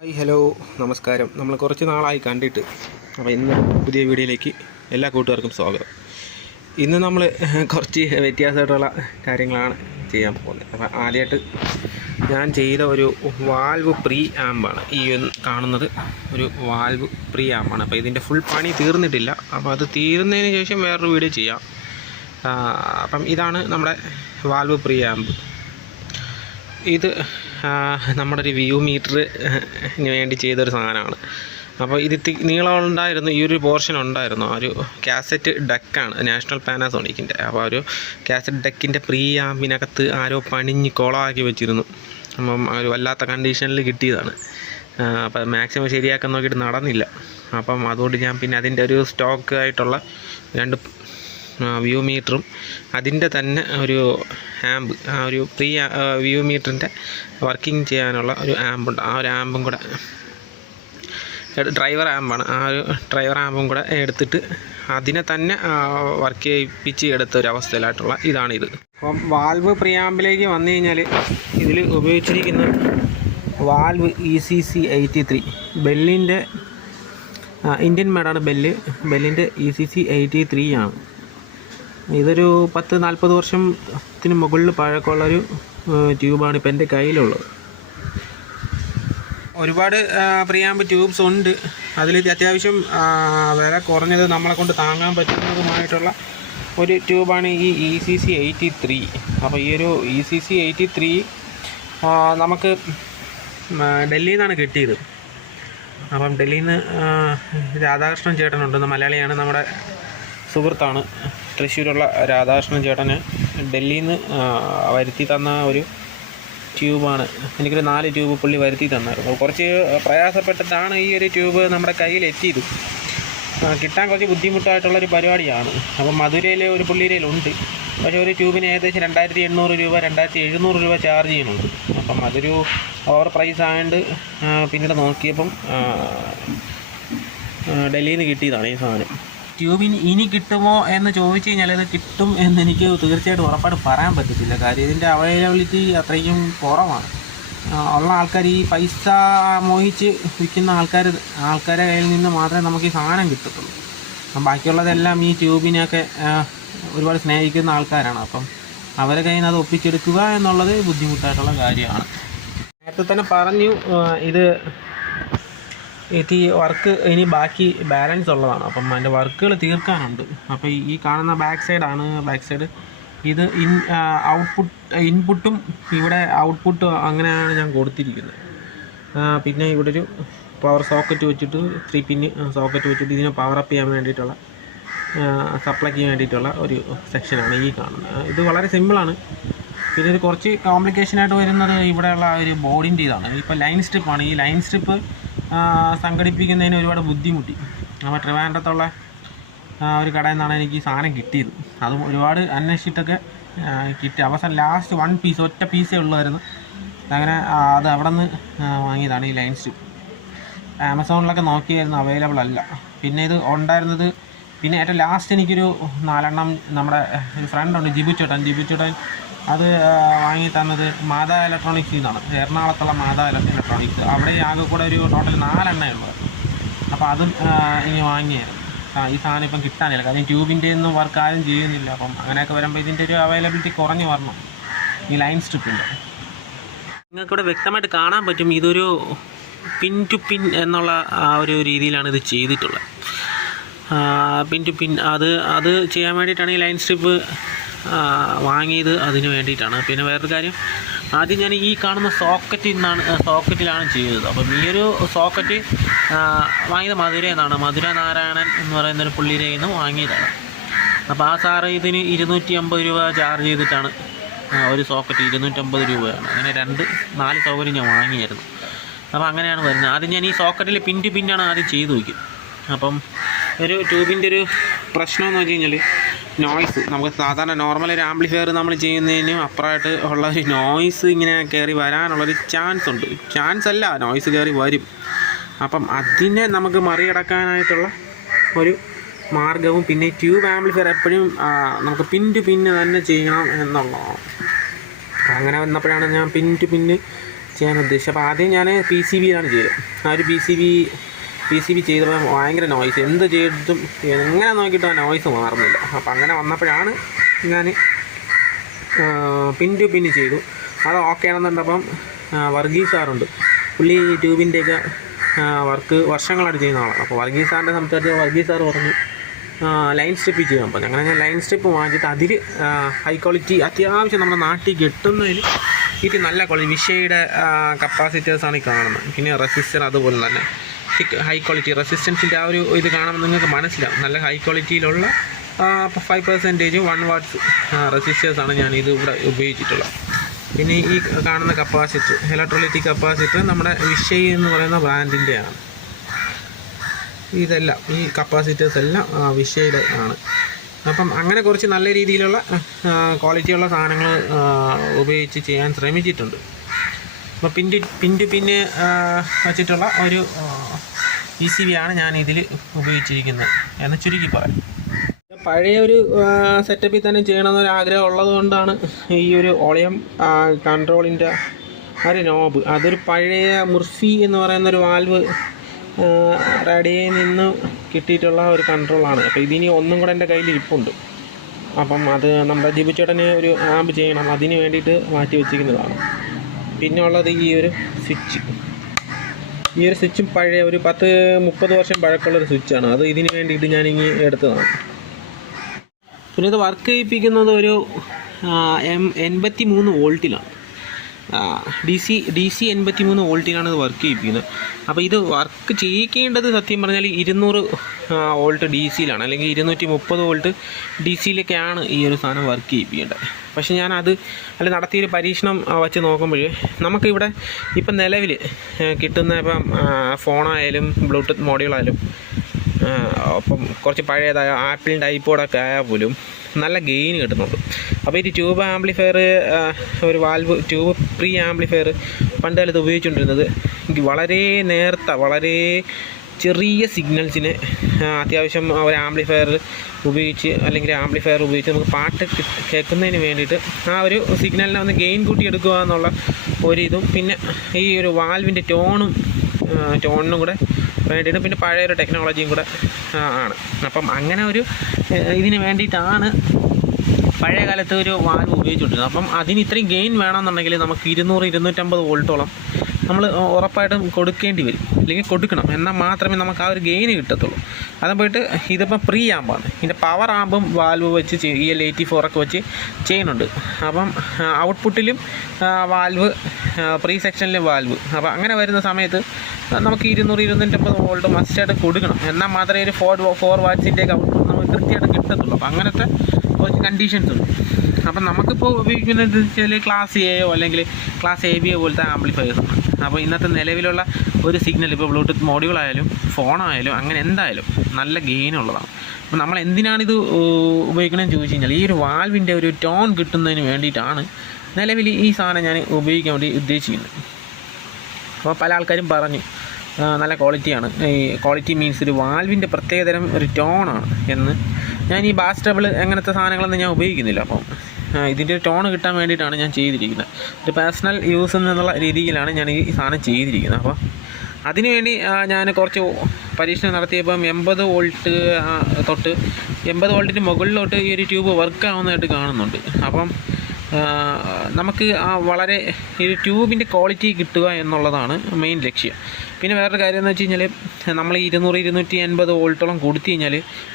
Hi hello നമസ്കാരം. നമ്മൾ കുറച്ച് നാളായി കണ്ടിട്ട്. അപ്പോൾ ഇന്ന് പുതിയ വീഡിയോയിലേക്ക് എല്ലാ കൂട്ടുകാർക്കും സ്വാഗതം. ഇന്ന് നമ്മൾ കുറച്ച് വ്യത്യാസമായിട്ടുള്ള കാര്യങ്ങളാണ് ചെയ്യാൻ പോകുന്നത്. അപ്പോൾ ആദ്യമായിട്ട് ഞാൻ ചെയ്ത ഒരു വാൽവ് പ്രീ ആമ്പാണ് ഈ കാണുന്നത്. ഒരു വാൽവ് പ്രീ ആമ്പാണ്. അപ്പോൾ ഇതിൻ്റെ ഫുൾ പണി തീർന്നിട്ടില്ല. അപ്പോൾ അത് തീർന്നതിന് ശേഷം വേറൊരു വീഡിയോ ചെയ്യാം. അപ്പം ഇതാണ് നമ്മുടെ വാൽവ് പ്രീ ആമ്പ്. ഇത് നമ്മുടെ ഒരു വ്യൂ മീറ്ററിന് വേണ്ടി ചെയ്തൊരു സാധനമാണ്. അപ്പോൾ ഇത് നീളമുണ്ടായിരുന്നു, ഈ ഒരു പോർഷൻ ഉണ്ടായിരുന്നു. ഒരു കാസറ്റ് ഡെക്കാണ്, നാഷണൽ പാനാസോണിക്കിൻ്റെ. അപ്പോൾ ഒരു കാസറ്റ് ഡെക്കിൻ്റെ പ്രീ ആമ്പിനകത്ത് ആരോ പണിഞ്ഞ് കോളമാക്കി വെച്ചിരുന്നു. അപ്പം ഒരു വല്ലാത്ത കണ്ടീഷനിൽ കിട്ടിയതാണ്. അപ്പം മാക്സിമം ശരിയാക്കാൻ നോക്കിയിട്ട് നടന്നില്ല. അപ്പം അതുകൊണ്ട് ഞാൻ പിന്നെ അതിൻ്റെ ഒരു സ്റ്റോക്ക് ആയിട്ടുള്ള 2 വ്യൂ മീറ്ററും അതിൻ്റെ തന്നെ ഒരു ആമ്പ്, ആ ഒരു പ്രീ വ്യൂ മീറ്ററിൻ്റെ വർക്കിംഗ് ചെയ്യാനുള്ള ഒരു ആമ്പുണ്ട്. ആ ഒരു ആമ്പും കൂടെ ഡ്രൈവർ ആമ്പാണ്. ആ ഒരു ഡ്രൈവർ ആമ്പും കൂടെ എടുത്തിട്ട് അതിനെ തന്നെ വർക്ക് ചെയ്യിപ്പിച്ച് എടുത്ത ഒരു അവസ്ഥയിലായിട്ടുള്ള ഇതാണിത്. അപ്പം വാൽവ് പ്രീ ആമ്പിലേക്ക് വന്നു കഴിഞ്ഞാൽ ഇതിൽ ഉപയോഗിച്ചിരിക്കുന്ന വാൽവ് ECC83 ബെല്ലിൻ്റെ ഇന്ത്യൻ മേഡാണ്. ബെല്ലിൻ്റെ ECC83 ആണ്. ഇതൊരു 10-40 വർഷത്തിന് മുകളിൽ പഴക്കമുള്ളൊരു ട്യൂബാണ് ഇപ്പോൾ എൻ്റെ കയ്യിലുള്ളത്. ഒരുപാട് പ്രിയാമ്പ് ട്യൂബ്സ് ഉണ്ട്. അതിൽ അത്യാവശ്യം വില കുറഞ്ഞത് നമ്മളെ കൊണ്ട് താങ്ങാൻ പറ്റുന്നതുമായിട്ടുള്ള ഒരു ട്യൂബാണ് ഈ ECC83. അപ്പോൾ ഈ ഒരു ECC83 നമുക്ക് ഡൽഹിയിൽ നിന്നാണ് കിട്ടിയത്. അപ്പം ഡൽഹിയിൽ നിന്ന് രാധാകൃഷ്ണൻ ചേട്ടനുണ്ട്, മലയാളിയാണ്, നമ്മുടെ സുഹൃത്താണ്. തൃശ്ശൂരുള്ള രാധാകൃഷ്ണൻ ചേട്ടന് ഡൽഹിയിൽ നിന്ന് വരുത്തി തന്ന ഒരു ട്യൂബാണ്. എനിക്കൊരു 4 ട്യൂബ് പുള്ളി വരുത്തി തന്നായിരുന്നു. കുറച്ച് പ്രയാസപ്പെട്ടിട്ടാണ് ഈ ഒരു ട്യൂബ് നമ്മുടെ കയ്യിൽ എത്തിയത്. കിട്ടാൻ കുറച്ച് ബുദ്ധിമുട്ടായിട്ടുള്ളൊരു പരിപാടിയാണ്. അപ്പം മധുരയിൽ ഒരു പുള്ളിയിലുണ്ട്. പക്ഷേ ഒരു ട്യൂബിന് ഏകദേശം 2800 രൂപ 2700 രൂപ ചാർജ് ചെയ്യുന്നുണ്ട്. അപ്പം അതൊരു ഓവർ പ്രൈസ് ആയതുകൊണ്ട് പിന്നീട് നോക്കിയപ്പം ഡൽഹിയിൽ നിന്ന് കിട്ടിയതാണ് ഈ സാധനം. ട്യൂബിന് ഇനി കിട്ടുമോ എന്ന് ചോദിച്ചു കഴിഞ്ഞാൽ ഇത് കിട്ടും എന്ന് എനിക്ക് തീർച്ചയായിട്ടും ഉറപ്പായിട്ട് പറയാൻ പറ്റത്തില്ല. കാര്യം ഇതിൻ്റെ അവൈലബിലിറ്റി അത്രയ്ക്കും കുറവാണ്. ഉള്ള ആൾക്കാർ ഈ പൈസ മോഹിച്ച് വിൽക്കുന്ന ആൾക്കാരെ കയ്യിൽ നിന്ന് മാത്രമേ നമുക്ക് ഈ സാധനം കിട്ടത്തുള്ളൂ. ബാക്കിയുള്ളതെല്ലാം ഈ ട്യൂബിനെയൊക്കെ ഒരുപാട് സ്നേഹിക്കുന്ന ആൾക്കാരാണ്. അപ്പം അവരെ കയ്യിൽ നിന്ന് അത് ഒപ്പിച്ചെടുക്കുക എന്നുള്ളത് ബുദ്ധിമുട്ടായിട്ടുള്ള കാര്യമാണ്. നേരത്തെ തന്നെ പറഞ്ഞു, ഇത് ഈ വർക്ക് ഇനി ബാക്കി ബാലൻസ് ഉള്ളതാണ്. അപ്പം അതിൻ്റെ വർക്കുകൾ തീർക്കാനുണ്ട്. അപ്പോൾ ഈ കാണുന്ന ബാക്ക് സൈഡ് ഇത് ഇൻപുട്ടും ഇവിടെ ഔട്ട്പുട്ടും അങ്ങനെയാണ് ഞാൻ കൊടുത്തിരിക്കുന്നത്. പിന്നെ ഇവിടെ ഒരു പവർ സോക്കറ്റ് വെച്ചിട്ട് 3 പിൻ സോക്കറ്റ് വെച്ചിട്ട് ഇതിനെ പവറപ്പ് ചെയ്യാൻ വേണ്ടിയിട്ടുള്ള സപ്ലൈക്ക് വേണ്ടിയിട്ടുള്ള ഒരു സെക്ഷനാണ് ഈ കാണുന്നത്. ഇത് വളരെ സിമ്പിളാണ്. പിന്നെ ഇത് കുറച്ച് കോംപ്ലിക്കേഷനായിട്ട് വരുന്നത് ഇവിടെയുള്ള ഒരു ബോർഡിൻ്റെ ഇതാണ്. ഇപ്പോൾ ലൈൻ സ്ട്രിപ്പാണ്. ഈ ലൈൻ സ്ട്രിപ്പ് സംഘടിപ്പിക്കുന്നതിന് ഒരുപാട് ബുദ്ധിമുട്ടി. അപ്പോൾ ട്രിവാൻഡ്രത്തുള്ള ഒരു കടയിൽ നിന്നാണ് എനിക്ക് ഈ സാധനം കിട്ടിയത്. അതും ഒരുപാട് അന്വേഷിച്ചിട്ടൊക്കെ കിട്ടി. അവസാനം ലാസ്റ്റ് 1 പീസ്, ഒറ്റ പീസേ ഉള്ളായിരുന്നു. അങ്ങനെ അത് അവിടെ നിന്ന് വാങ്ങിയതാണ് ഈ ലൈൻ സ്ട്രിപ്പ്. ആമസോണിലൊക്കെ നോക്കിയായിരുന്നു, അവൈലബിൾ അല്ല. പിന്നെ ഇത് ഉണ്ടായിരുന്നത്, പിന്നെ ഏറ്റവും ലാസ്റ്റ് എനിക്കൊരു 4 എണ്ണം നമ്മുടെ ഒരു ഫ്രണ്ടുണ്ട്, ജിബു ചേട്ടൻ അത് വാങ്ങി തന്നത് മാതാ ഇലക്ട്രോണിക്സിൽ നിന്നാണ്. എറണാകുളത്തുള്ള മാതാ ഇലക്ട്രോണിക്സ്. അവിടെ ആകെ കൂടെ ഒരു ടോട്ടൽ 4 എണ്ണയുള്ളത്. അപ്പോൾ അതും ഇനി വാങ്ങിയായിരുന്നു. ഈ സാധനം ഇപ്പം കിട്ടാനില്ല. കാരണം ട്യൂബിൻ്റെ ഒന്നും വർക്ക് ആരും ചെയ്യുന്നില്ല. അപ്പം അങ്ങനെയൊക്കെ വരുമ്പോൾ ഇതിൻ്റെ ഒരു അവൈലബിലിറ്റി കുറഞ്ഞ് വരണം ഈ ലൈൻ സ്ട്രിപ്പിൻ്റെ. നിങ്ങൾക്കിവിടെ വ്യക്തമായിട്ട് കാണാൻ പറ്റും, ഇതൊരു പിൻ ടു പിൻ എന്നുള്ള ആ ഒരു രീതിയിലാണ് ഇത് ചെയ്തിട്ടുള്ളത്. പിൻ ടു പിൻ അത് ചെയ്യാൻ വേണ്ടിയിട്ടാണ് ഈ ലൈൻ സ്ട്രിപ്പ് വാങ്ങിയത്. അതിന് വേണ്ടിയിട്ടാണ്. പിന്നെ വേറൊരു കാര്യം, ആദ്യം ഞാൻ ഈ കാണുന്ന സോക്കറ്റിലാണ് ചെയ്തത്. അപ്പം ഈ ഒരു സോക്കറ്റ് വാങ്ങിയത് മധുരയിൽ നിന്നാണ്. മധുര നാരായണൻ എന്ന് പറയുന്നൊരു പുള്ളിയുടെ കയ്യിൽ നിന്ന് വാങ്ങിയതാണ്. അപ്പോൾ ആ സാറ് ഇതിന് 250 രൂപ ചാർജ് ചെയ്തിട്ടാണ് ഒരു സോക്കറ്റ് 250 രൂപയാണ്. അങ്ങനെ 4 സൗകര്യം ഞാൻ വാങ്ങിയായിരുന്നു. അപ്പോൾ അങ്ങനെയാണ് വരുന്നത്. ആദ്യം ഞാൻ ഈ സോക്കറ്റിൽ പിൻ ടു പിന്നാണ് ആദ്യം ചെയ്ത് വയ്ക്കും. അപ്പം ഒരു ട്യൂബിൻ്റെ ഒരു പ്രശ്നമെന്ന് വെച്ച് കഴിഞ്ഞാൽ നോയ്സ്. നമുക്ക് സാധാരണ നോർമൽ ഒരു ആംപ്ലിഫയർ നമ്മൾ ചെയ്യുന്നതിന് അപ്പുറമായിട്ട് ഉള്ള ഒരു നോയ്സ് ഇങ്ങനെ കയറി വരാനുള്ളൊരു ചാൻസ് അല്ല, നോയ്സ് കയറി വരും. അപ്പം അതിനെ നമുക്ക് മറികടക്കാനായിട്ടുള്ള ഒരു മാർഗവും, പിന്നെ ട്യൂബ് ആംപ്ലിഫയർ എപ്പോഴും നമുക്ക് പിൻ ടു പിന്ന് തന്നെ ചെയ്യണം എന്നുള്ളതാണ്. അങ്ങനെ വന്നപ്പോഴാണ് ഞാൻ പിൻ ടു പിന്ന് ചെയ്യാൻ ഉദ്ദേശിച്ചത്. അപ്പോൾ ആദ്യം ഞാൻ PCB ചെയ്തത്. ആ ഒരു PCB ചെയ്തപ്പോൾ ഭയങ്കര നോയ്സ്, എന്ത് ചെയ്തിട്ടും എങ്ങനെ നോക്കിയിട്ടും ആ നോയ്സ് മാറുന്നില്ല. അപ്പോൾ അങ്ങനെ വന്നപ്പോഴാണ് ഞാൻ പിൻ ടു പിൻ ചെയ്തു. അത് ഓക്കെ ആണെന്നുണ്ടപ്പം വർഗീസ് സാറുണ്ട്, പുള്ളി ഈ ട്യൂബിൻ്റെയൊക്കെ വർക്ക് വർഷങ്ങളായിട്ട് ചെയ്യുന്ന ആളാണ്. അപ്പോൾ വർഗീസ് സാറിൻ്റെ സംസാരിച്ച് വർഗീസ് സാർ പറഞ്ഞു ലൈൻ സ്ട്രിപ്പ് ചെയ്യാൻ പറഞ്ഞു. അങ്ങനെ ഞാൻ ലൈൻ സ്ട്രിപ്പ് വാങ്ങിച്ചിട്ട് അതിൽ ഹൈ ക്വാളിറ്റി അത്യാവശ്യം നമ്മുടെ നാട്ടിൽ കിട്ടുന്നതിൽ ഇത് നല്ല ക്വാളിറ്റി വിഷയുടെ കപ്പാസിറ്റേഴ്സാണ് ഈ കാണുന്നത്. പിന്നെ റെസിസ്റ്റർ അതുപോലെ തന്നെ ഹൈ ക്വാളിറ്റി റെസിസ്റ്റൻസിൻ്റെ ആ ഒരു ഇത് കാണുമ്പോൾ നിങ്ങൾക്ക് മനസ്സിലാവും. നല്ല ഹൈ ക്വാളിറ്റിയിലുള്ള 5% 1 watts റെസിസ്റ്റേഴ്സാണ് ഞാൻ ഇത് ഇവിടെ ഉപയോഗിച്ചിട്ടുള്ളത്. പിന്നെ ഈ കാണുന്ന കപ്പാസിറ്റർ ഇലക്ട്രോലൈറ്റിക് കപ്പാസിറ്റർ നമ്മുടെ വിഷയ് എന്ന് പറയുന്ന ബ്രാൻഡിൻ്റെയാണ്. ഇതെല്ലാം ഈ കപ്പാസിറ്റേഴ്സ് എല്ലാം വിഷയുടെ ആണ്. അപ്പം അങ്ങനെ കുറച്ച് നല്ല രീതിയിലുള്ള ക്വാളിറ്റിയുള്ള സാധനങ്ങൾ ഉപയോഗിച്ച് ചെയ്യാൻ ശ്രമിച്ചിട്ടുണ്ട്. അപ്പോൾ പിൻ ടു പിന്ന് വച്ചിട്ടുള്ള ഒരു PCB ആണ് ഞാൻ ഇതിൽ ഉപയോഗിച്ചിരിക്കുന്നത് എന്ന് ചുരുക്കി പറയാം. പഴയ ഒരു സെറ്റപ്പിൽ തന്നെ ചെയ്യണമെന്നൊരാഗ്രഹം ഉള്ളത് കൊണ്ടാണ് ഈ ഒരു ഓളിയം കൺട്രോളിൻ്റെ ഒരു നോബ്, അതൊരു പഴയ മുർഫി എന്ന് പറയുന്നൊരു വാൽവ് റേഡിയോയിൽ നിന്ന് കിട്ടിയിട്ടുള്ള ഒരു കൺട്രോളാണ്. അപ്പോൾ ഇതിനി ഒന്നും കൂടെ എൻ്റെ കയ്യിൽ ഇരിപ്പുണ്ട്. അപ്പം അത് നമ്മുടെ ജിബുച്ചേട്ടന് ഒരു ആമ്പ് ചെയ്യണം, അതിന് വേണ്ടിയിട്ട് മാറ്റി വെച്ചിരിക്കുന്നതാണ്. പിന്നെ ഉള്ളത് ഈ ഒരു സ്വിച്ച്. ഈ ഒരു സ്വിച്ചും പഴയ ഒരു 10-30 വർഷം പഴക്കമുള്ളൊരു സ്വിച്ചാണ്. അത് ഇതിന് വേണ്ടിയിട്ട് ഞാനിങ്ങ് എടുത്തതാണ്. പിന്നെ ഇത് വർക്ക് ചെയ്യിപ്പിക്കുന്നത് ഒരു 83 വോൾട്ടിലാണ്. DC 83 വോൾട്ടിലാണ് ഇത് വർക്ക് ചെയ്യിപ്പിക്കുന്നത്. അപ്പോൾ ഇത് വർക്ക് ചെയ്യിക്കേണ്ടത് സത്യം പറഞ്ഞാൽ 200 വോൾട്ട് DCയിലാണ്, അല്ലെങ്കിൽ 230 വോൾട്ട് DCയിലേക്കാണ് ഈ ഒരു സാധനം വർക്ക് ചെയ്യിപ്പിക്കേണ്ടത്. പക്ഷേ ഞാനത് നടത്തിയൊരു പരീക്ഷണം വച്ച് നോക്കുമ്പോൾ നമുക്കിവിടെ ഇപ്പം നിലവിൽ കിട്ടുന്ന ഇപ്പം ഫോണായാലും ബ്ലൂടൂത്ത് മോഡ്യൂളായാലും അപ്പം കുറച്ച് പഴയതായ ആപ്പിളിൻ്റെ ഐപോഡൊക്കെ ആയാൽ പോലും നല്ല ഗെയിൻ കിട്ടുന്നുണ്ട്. അപ്പോൾ ഈ ട്യൂബ് ആംപ്ലിഫയർ ഒരു വാൽവ് ട്യൂബ് പ്രീ ആംപ്ലിഫയർ പണ്ട് കാലത്ത് ഉപയോഗിച്ചുകൊണ്ടിരുന്നത് വളരെ നേർത്ത വളരെ ചെറിയ സിഗ്നൽസിന് അത്യാവശ്യം ഒരു ആംപ്ലിഫയർ ഉപയോഗിച്ച് അല്ലെങ്കിൽ ആംപ്ലിഫയർ ഉപയോഗിച്ച് നമുക്ക് പാട്ട് കേൾക്കുന്നതിന് വേണ്ടിയിട്ട് ആ ഒരു സിഗ്നലിനെ ഒന്ന് ഗെയിൻ കൂട്ടിയെടുക്കുക എന്നുള്ള ഒരിതും, പിന്നെ ഈ ഒരു വാൽവിൻ്റെ ടോണിനും കൂടെ വേണ്ടിയിട്ട് പിന്നെ പഴയൊരു ടെക്നോളജിയും കൂടെ ആണ്. അപ്പം അങ്ങനെ ഒരു ഇതിന് വേണ്ടിയിട്ടാണ് പഴയ കാലത്ത് ഒരു വാൽവ് ഉപയോഗിച്ചുകൊണ്ടിരുന്നത്. അപ്പം അതിന് ഇത്രയും ഗെയിൻ വേണമെന്നുണ്ടെങ്കിൽ നമുക്ക് 200-250 വോൾട്ടോളം നമ്മൾ ഉറപ്പായിട്ടും കൊടുക്കേണ്ടി വരും, അല്ലെങ്കിൽ കൊടുക്കണം. എന്നാൽ മാത്രമേ നമുക്ക് ആ ഒരു ഗെയിൻ കിട്ടത്തുള്ളൂ. അതും പോയിട്ട് ഇതിപ്പം പ്രീ ആമ്പാണ്. ഇതിൻ്റെ പവർ ആമ്പും വാൽവ് വെച്ച് EL84 ഒക്കെ വെച്ച് ചെയ്യുന്നുണ്ട്. അപ്പം ഔട്ട്പുട്ടിലും വാൽവ് പ്രീ സെക്ഷനിലും വാൽവ്. അപ്പോൾ അങ്ങനെ വരുന്ന സമയത്ത് നമുക്ക് 200-250 വോൾട്ട് മസ്റ്റായിട്ട് കൊടുക്കണം. എന്നാൽ മാത്രമേ ഒരു 4 വാട്ട്സിൻ്റെയൊക്കെ ഔട്ട്പുട്ട് നമുക്ക് കൃത്യമായിട്ട് കിട്ടത്തുള്ളൂ. അപ്പോൾ അങ്ങനത്തെ കുറച്ച് കണ്ടീഷൻസ് ഉണ്ട്. അപ്പം നമുക്കിപ്പോൾ ഉപയോഗിക്കുന്നത് വെച്ചാൽ ക്ലാസ് എയോ അല്ലെങ്കിൽ ക്ലാസ് AB പോലത്തെ ആംപ്ലിഫയേഴ്സാണ്. അപ്പോൾ ഇന്നത്തെ നിലവിലുള്ള ഒരു സിഗ്നൽ ഇപ്പോൾ ബ്ലൂടൂത്ത് മോഡ്യൂളായാലും ഫോണായാലും അങ്ങനെ എന്തായാലും നല്ല ഗെയിനുള്ളതാണ്. അപ്പോൾ നമ്മൾ എന്തിനാണിത് ഉപയോഗിക്കണമെന്ന് ചോദിച്ചു കഴിഞ്ഞാൽ ഈ ഒരു വാൽവിൻ്റെ ഒരു ടോൺ കിട്ടുന്നതിന് വേണ്ടിയിട്ടാണ് നിലവിൽ ഈ സാധനം ഞാൻ ഉപയോഗിക്കാൻ വേണ്ടി ഉദ്ദേശിക്കുന്നത്. അപ്പോൾ പല ആൾക്കാരും പറഞ്ഞു നല്ല ക്വാളിറ്റിയാണ്, ഈ ക്വാളിറ്റി മീൻസ് ഒരു വാൽവിൻ്റെ പ്രത്യേകതരം ഒരു ടോണാണ് എന്ന്. ഞാൻ ഈ ബാസ് ട്രബിൾ അങ്ങനത്തെ സാധനങ്ങളൊന്നും ഞാൻ ഉപയോഗിക്കുന്നില്ല. അപ്പം ഇതിൻ്റെ ഒരു ടോൺ കിട്ടാൻ വേണ്ടിയിട്ടാണ് ഞാൻ ചെയ്തിരിക്കുന്നത്. ഒരു പേഴ്സണൽ യൂസ് എന്നുള്ള രീതിയിലാണ് ഞാൻ ഈ സാധനം ചെയ്തിരിക്കുന്നത്. അപ്പോൾ അതിനുവേണ്ടി ഞാൻ കുറച്ച് പരീക്ഷണം നടത്തിയപ്പം 80 വോൾട്ട് തൊട്ട് 80 വോൾട്ടിന് മുകളിലോട്ട് ഈ ഒരു ട്യൂബ് വർക്ക് ആവുന്നതായിട്ട് കാണുന്നുണ്ട്. അപ്പം നമുക്ക് വളരെ ഈ ട്യൂബിൻ്റെ ക്വാളിറ്റി കിട്ടുക എന്നുള്ളതാണ് മെയിൻ ലക്ഷ്യം. പിന്നെ വേറൊരു കാര്യം എന്ന് വെച്ച് കഴിഞ്ഞാൽ നമ്മൾ 200-280 വോൾട്ടോളം കൊടുത്തു കഴിഞ്ഞാൽ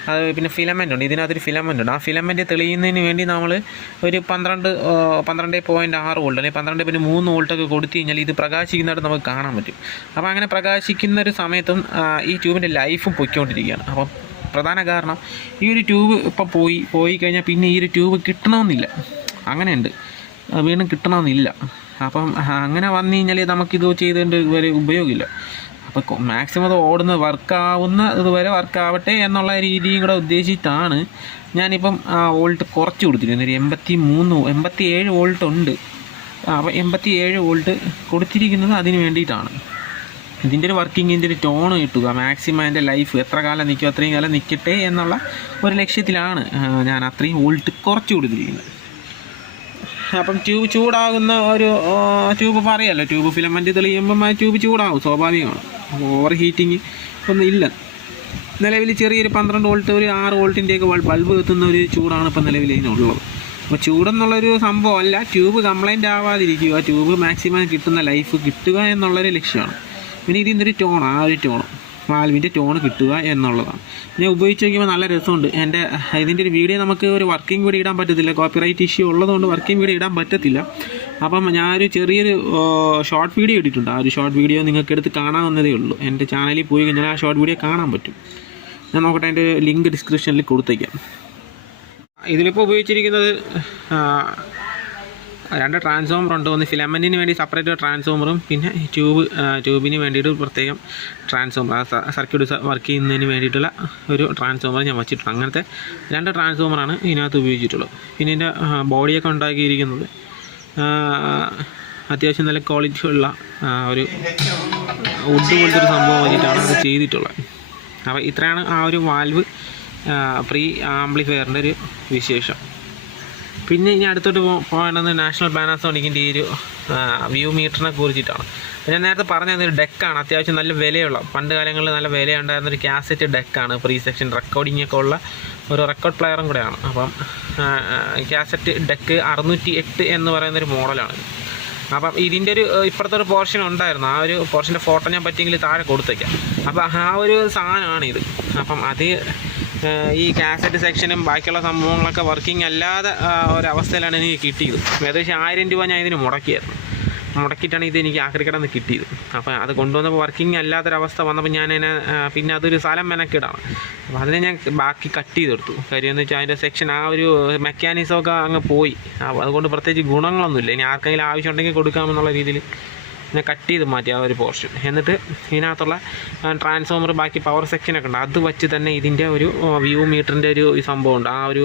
അത് പിന്നെ ഫിലമെൻ്റ് ഉണ്ട്, ഇതിനകത്തൊരു ഫിലമെൻ്റ് ഉണ്ട്. ആ ഫിലമെൻ്റ് തെളിയുന്നതിന് വേണ്ടി നമ്മൾ ഒരു 12.6 വോൾട്ട് അല്ലെങ്കിൽ 12.3 വോൾട്ടൊക്കെ കൊടുത്തു കഴിഞ്ഞാൽ ഇത് പ്രകാശിക്കുന്നതായിട്ട് നമുക്ക് കാണാൻ പറ്റും. അപ്പോൾ അങ്ങനെ പ്രകാശിക്കുന്ന ഒരു സമയത്തും ഈ ട്യൂബിൻ്റെ ലൈഫും പൊയ്ക്കൊണ്ടിരിക്കുകയാണ്. അപ്പം പ്രധാന കാരണം ഈ ഒരു ട്യൂബ് ഇപ്പം പോയി കഴിഞ്ഞാൽ പിന്നെ ഈ ഒരു ട്യൂബ് കിട്ടണമെന്നില്ല, അങ്ങനെയുണ്ട്, വീണ്ടും കിട്ടണമെന്നില്ല. അപ്പം അങ്ങനെ വന്നു കഴിഞ്ഞാൽ നമുക്കിത് ചെയ്തുകൊണ്ട് വരെ ഉപയോഗമില്ല. അപ്പോൾ മാക്സിമം അത് ഓടുന്ന വർക്കാവുന്ന ഇതുവരെ വർക്കാവട്ടെ എന്നുള്ള രീതിയും കൂടെ ഉദ്ദേശിച്ചിട്ടാണ് ഞാനിപ്പം വോൾട്ട് കുറച്ച് കൊടുത്തിരിക്കുന്നത്. ഒരു 87 വോൾട്ട് ഉണ്ട്. അപ്പോൾ 87 വോൾട്ട് കൊടുത്തിരിക്കുന്നത് അതിന് വേണ്ടിയിട്ടാണ്. ഇതിൻ്റെ ഒരു വർക്കിങ്ങിൻ്റെ ഒരു ടോണ് കിട്ടുക, മാക്സിമം അതിൻ്റെ ലൈഫ് എത്ര കാലം നിൽക്കും അത്രയും കാലം നിൽക്കട്ടെ എന്നുള്ള ഒരു ലക്ഷ്യത്തിലാണ് ഞാൻ അത്രയും വോൾട്ട് കുറച്ച് കൊടുത്തിരിക്കുന്നത്. അപ്പം ട്യൂബ് ചൂടാകുന്ന ഒരു ട്യൂബ് പറയാമല്ലോ, ട്യൂബ് ഫിലമെൻറ്റ് തെളിയുമ്പം ആ ട്യൂബ് ചൂടാകും, സ്വാഭാവികമാണ്. ഓവർ ഹീറ്റിങ് ഒന്നും ഇല്ല. നിലവിൽ ചെറിയൊരു 12 വോൾട്ട് ഒരു 6 വോൾട്ടിൻ്റെയൊക്കെ ബൾബ് എത്തുന്ന ഒരു ചൂടാണ് ഇപ്പം നിലവിൽ ഇതിനുള്ളത്. അപ്പോൾ ചൂടെന്നുള്ളൊരു സംഭവമല്ല, ട്യൂബ് കംപ്ലൈൻറ്റ് ആവാതിരിക്കുക, ട്യൂബ് മാക്സിമം കിട്ടുന്ന ലൈഫ് കിട്ടുക എന്നുള്ളൊരു ലക്ഷ്യമാണ്. പിന്നെ ഇതിൻ്റെ ഒരു ടോൺ, ആ ഒരു ടോൺ വാൽവിൻ്റെ ടോൺ കിട്ടുക എന്നുള്ളതാണ്. ഞാൻ ഉപയോഗിച്ച് നോക്കിയപ്പോൾ നല്ല രസമുണ്ട്. ഇതിൻ്റെ ഒരു വീഡിയോ നമുക്ക് ഒരു വർക്കിംഗ് വീഡിയോ ഇടാൻ പറ്റത്തില്ല, കോപ്പിറൈറ്റ് ഇഷ്യൂ ഉള്ളതുകൊണ്ട് വർക്കിംഗ് വീഡിയോ ഇടാൻ പറ്റത്തില്ല. അപ്പം ഞാനൊരു ചെറിയൊരു ഷോർട്ട് വീഡിയോ ഇട്ടിട്ടുണ്ട്. ആ ഒരു ഷോർട്ട് വീഡിയോ നിങ്ങൾക്ക് എടുത്ത് കാണാവുന്നതേ ഉള്ളൂ. എൻ്റെ ചാനലിൽ പോയി കഴിഞ്ഞാൽ ആ ഷോർട്ട് വീഡിയോ കാണാൻ പറ്റും. ഞാൻ നോക്കട്ടെ, അതിൻ്റെ ലിങ്ക് ഡിസ്ക്രിപ്ഷനിൽ കൊടുത്തേക്കാം. ഇതിലിപ്പോൾ ഉപയോഗിച്ചിരിക്കുന്നത് 2 ട്രാൻസ്ഫോമറുണ്ട്. ഒന്ന് ഫിലമെൻറ്റിന് വേണ്ടി സെപ്പറേറ്റ് ട്രാൻസ്ഫോമറും പിന്നെ ട്യൂബിന് വേണ്ടിയിട്ട് പ്രത്യേകം ട്രാൻസ്ഫോമർ, സർക്യൂട്ട് വർക്ക് ചെയ്യുന്നതിന് വേണ്ടിയിട്ടുള്ള ഒരു ട്രാൻസ്ഫോമർ ഞാൻ വച്ചിട്ടുണ്ട്. അങ്ങനത്തെ 2 ട്രാൻസ്ഫോമറാണ് ഇതിനകത്ത് ഉപയോഗിച്ചിട്ടുള്ളത്. പിന്നെ ഇതിൻ്റെ ബോഡിയൊക്കെ ഉണ്ടാക്കിയിരിക്കുന്നത് അത്യാവശ്യം നല്ല ക്വാളിറ്റി ഉള്ള ഒരു വുഡ് പോലത്തെ ഒരു സംഭവം വെച്ചിട്ടാണ് അത് ചെയ്തിട്ടുള്ളത്. അപ്പോൾ ഇത്രയാണ് ആ ഒരു വാൽവ് പ്രീ ആംപ്ലിഫയറിൻ്റെ ഒരു വിശേഷം. പിന്നെ ഇനി അടുത്തോട്ട് പോകേണ്ടത് നാഷണൽ പാനാസോണിക്കിൻ്റെ ഈ ഒരു വ്യൂ മീറ്ററിനെ കുറിച്ചിട്ടാണ്. ഞാൻ നേരത്തെ പറഞ്ഞത് ഒരു ഡെക്കാണ്, അത്യാവശ്യം നല്ല വിലയുള്ള, പണ്ട് കാലങ്ങളിൽ നല്ല വിലയുണ്ടായിരുന്നൊരു കാസറ്റ് ഡെക്കാണ്. പ്രീ സെക്ഷൻ റെക്കോർഡിങ്ങൊക്കെ ഉള്ള ഒരു റെക്കോർഡ് പ്ലെയറും കൂടെയാണ്. അപ്പം കാസറ്റ് ഡെക്ക് 608 എന്ന് പറയുന്നൊരു മോഡലാണ്. അപ്പം ഇതിൻ്റെ ഒരു ഇപ്പുറത്തെ ഒരു പോർഷൻ ഉണ്ടായിരുന്നു, ആ ഒരു പോർഷൻ്റെ ഫോട്ടോ ഞാൻ പറ്റിയെങ്കിൽ താഴെ കൊടുത്തേക്കാം. അപ്പോൾ ആ ഒരു സാധനമാണിത്. അപ്പം അത് ഈ കാസറ്റ് സെക്ഷനും ബാക്കിയുള്ള സംഭവങ്ങളൊക്കെ വർക്കിംഗ് അല്ലാതെ ഒരവസ്ഥയിലാണ് എനിക്ക് കിട്ടിയത്. ഏകദേശം 1000 രൂപ ഞാൻ ഇതിന് മുടക്കിയിട്ടാണ് ഇത് എനിക്ക് ആക്രിക്കടന്ന് കിട്ടിയത്. അപ്പോൾ അത് കൊണ്ടുവന്നപ്പോൾ വർക്കിംഗ് അല്ലാത്തൊരവസ്ഥ വന്നപ്പോൾ പിന്നെ അതൊരു സ്ഥലം മെനക്കിടാണ്. അപ്പോൾ അതിനെ ഞാൻ ബാക്കി കട്ട് ചെയ്തെടുത്തു. കാര്യം എന്ന് വെച്ചാൽ അതിൻ്റെ സെക്ഷൻ ആ ഒരു മെക്കാനിസമൊക്കെ അങ്ങ് പോയി. അതുകൊണ്ട് പ്രത്യേകിച്ച് ഗുണങ്ങളൊന്നുമില്ല. ഇനി ആർക്കെങ്കിലും ആവശ്യമുണ്ടെങ്കിൽ കൊടുക്കാമെന്നുള്ള രീതിയിൽ ഞാൻ കട്ട് ചെയ്ത് മാറ്റി ആ ഒരു പോർഷൻ. എന്നിട്ട് ഇതിനകത്തുള്ള ട്രാൻസ്ഫോമർ ബാക്കി പവർ സെക്ഷനൊക്കെ ഉണ്ട്, അത് വച്ച് തന്നെ ഇതിൻ്റെ ഒരു വ്യൂ മീറ്ററിൻ്റെ ഒരു സംഭവമുണ്ട്. ആ ഒരു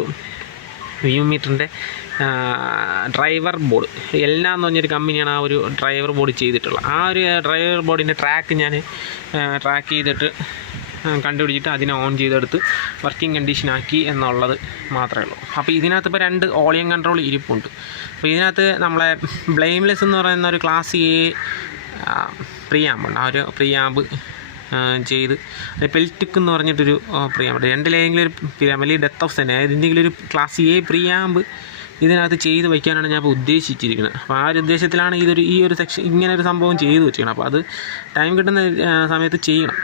വ്യൂ മീറ്ററിൻ്റെ ഡ്രൈവർ ബോർഡ് എല്ലാം എന്ന് പറഞ്ഞൊരു കമ്പനിയാണ് ആ ഒരു ഡ്രൈവർ ബോർഡ് ചെയ്തിട്ടുള്ളത്. ആ ഒരു ഡ്രൈവർ ബോർഡിൻ്റെ ട്രാക്ക് ഞാൻ ട്രാക്ക് ചെയ്തിട്ട് കണ്ടുപിടിച്ചിട്ട് അതിനെ ഓൺ ചെയ്തെടുത്ത് വർക്കിംഗ് കണ്ടീഷനാക്കി എന്നുള്ളത് മാത്രമേ ഉള്ളൂ. അപ്പോൾ ഇതിനകത്ത് ഇപ്പോൾ 2 വോളിയം കൺട്രോൾ ഇരിപ്പുണ്ട്. അപ്പോൾ ഇതിനകത്ത് നമ്മളെ ബ്ലെയിംലെസ് എന്ന് പറയുന്ന ഒരു ക്ലാസ് A പ്രീയാമ്പുണ്ട്. ആ ഒരു പ്രീയാമ്പ് ചെയ്ത് പെൽറ്റിക് എന്ന് പറഞ്ഞിട്ടൊരു പ്രീയാമ്പുണ്ട്. 2 ലെയെങ്കിലും ഒരു വലിയ ഡെത്ത് ഓഫ് തന്നെ ഇതിൻ്റെങ്കിലും ഒരു ക്ലാസ് A പ്രീയാമ്പ് ഇതിനകത്ത് ചെയ്ത് വയ്ക്കാനാണ് ഞാൻ ഇപ്പോൾ ഉദ്ദേശിച്ചിരിക്കുന്നത്. അപ്പോൾ ആ ഒരു ഉദ്ദേശത്തിലാണ് ഈ ഒരു സെക്ഷൻ ഇങ്ങനെ ഒരു സംഭവം ചെയ്ത് വെച്ചിരിക്കണം. അപ്പോൾ അത് ടൈം കിട്ടുന്ന സമയത്ത് ചെയ്യണം.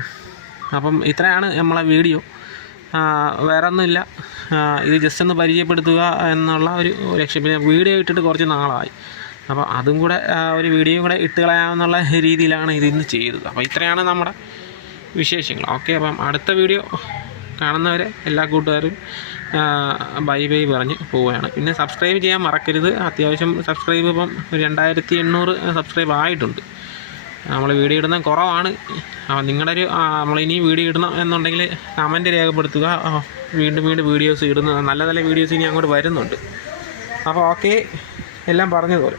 അപ്പം ഇത്രയാണ് നമ്മളെ വീഡിയോ, വേറെ ഒന്നുമില്ല. ഇത് ജസ്റ്റ് ഒന്ന് പരിചയപ്പെടുത്തുക എന്നുള്ള ഒരു ലക്ഷ്യം. പിന്നെ വീഡിയോ ഇട്ടിട്ട് കുറച്ച് നാളായി, അപ്പോൾ അതും കൂടെ ഒരു വീഡിയോയും കൂടെ ഇട്ട് കളയാമെന്നുള്ള രീതിയിലാണ് ഇതിന്ന് ചെയ്തത്. അപ്പോൾ ഇത്രയാണ് നമ്മുടെ വിശേഷങ്ങൾ. ഓക്കെ, അപ്പം അടുത്ത വീഡിയോ കാണുന്നവരെ എല്ലാ കൂട്ടുകാരും ബൈ പറഞ്ഞ് പോവുകയാണ്. പിന്നെ സബ്സ്ക്രൈബ് ചെയ്യാൻ മറക്കരുത്. അത്യാവശ്യം സബ്സ്ക്രൈബ് ഇപ്പം 2800 സബ്സ്ക്രൈബ് ആയിട്ടുണ്ട്. നമ്മൾ വീഡിയോ ഇടുന്നത് കുറവാണ്. അപ്പോൾ നിങ്ങളുടെ ഒരു നമ്മളിനി വീഡിയോ ഇടണം എന്നുണ്ടെങ്കിൽ കമൻറ്റ് രേഖപ്പെടുത്തുക. വീണ്ടും വീഡിയോസ് ഇടുന്ന നല്ല വീഡിയോസ് ഇനി അങ്ങോട്ട് വരുന്നുണ്ട്. അപ്പോൾ ഓക്കെ, എല്ലാം പറഞ്ഞതുപോലെ.